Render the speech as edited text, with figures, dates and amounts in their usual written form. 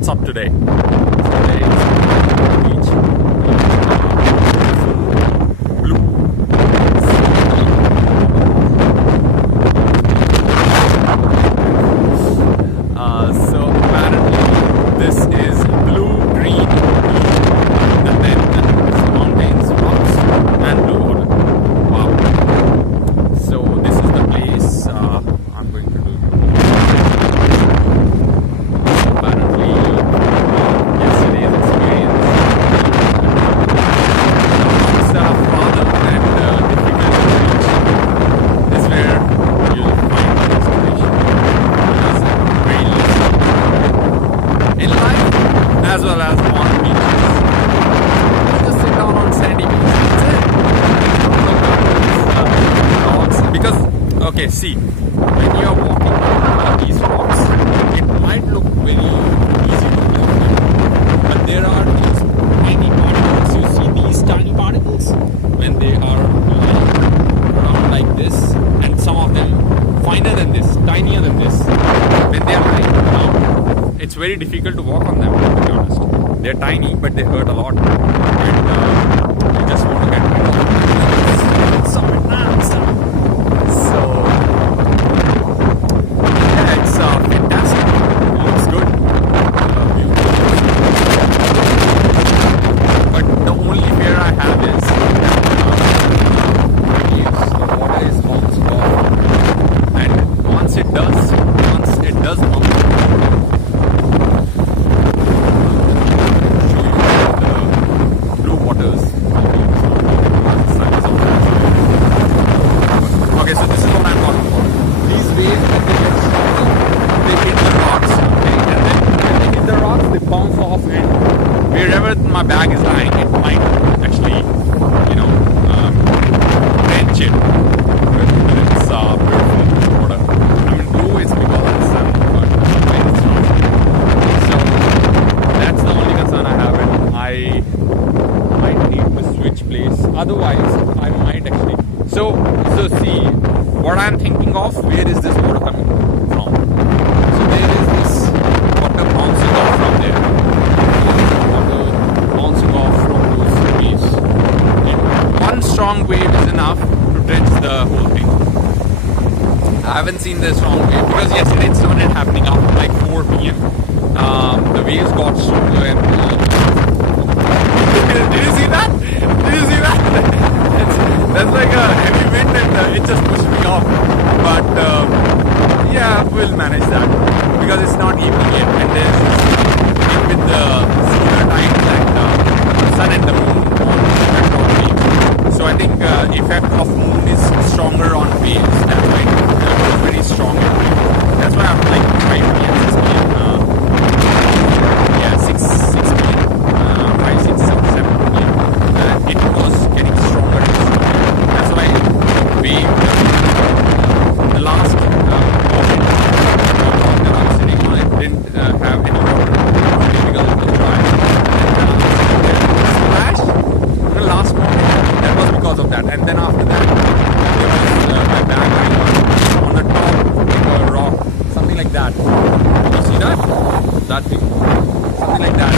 what's up today? Today is beach. Blue. So apparently this is blue, green, and then mountains, rocks, and blue water. Wow. So this is the place I'm going to do. Apparently, yesterday's experience. The routes that are farther and difficult to reach is where you'll find the inspiration. There's very little in life as well as on beaches. Just sit down on sandy beaches. That's it. Because, okay, see, when you are walking on these rocks, it might look very easy to climb, but there are these tiny particles. You see these tiny particles when they are lying around like this, and some of them finer than this, tinier than this. When they are lying around, it's very difficult to walk on them, to be honest. They're tiny, but they hurt a lot, and you just want to get rid of them. So yeah, it's fantastic. It looks good. But the only fear I have is the water is bouncing off, and once it does bounce, okay, so this is what I'm talking about. These waves, when they get stronger, they hit the rocks, okay? And then when they hit the rocks, they bounce off, and wherever my bag is lying, it might actually, wrench it. But it's beautiful water. I mean, blue is because of the sun, but white is not. So that's the only concern I have, and I might need to switch place. Otherwise, I might actually. So see, what I'm thinking of, where is this water coming from? So there is this water bouncing off from there. Water bouncing off from those waves. And one strong wave is enough to drench the whole thing. I haven't seen the strong wave because yesterday it started happening after like 4 p.m. The waves got stronger and did you see that? Did you see that? That's like a heavy wind and it just pushed me off. But yeah, we'll manage that because it's not evening yet, and there's thing with the similar time that the sun and the moon won't effect on waves. So I think effect of moon is stronger on waves. That's why it's very strong. That's why I'm like 5 p.m. 6 p.m. Yeah, 6 p.m. 5, 6, 7 p.m. It was getting stronger and stronger. That's why wave, the last moment that I was sitting on, it didn't have any water because it was dry. And splash, the last moment, that was because of that. And then after that, there was my bag lying on the top of a rock, something like that. You see that? That thing. Something like that.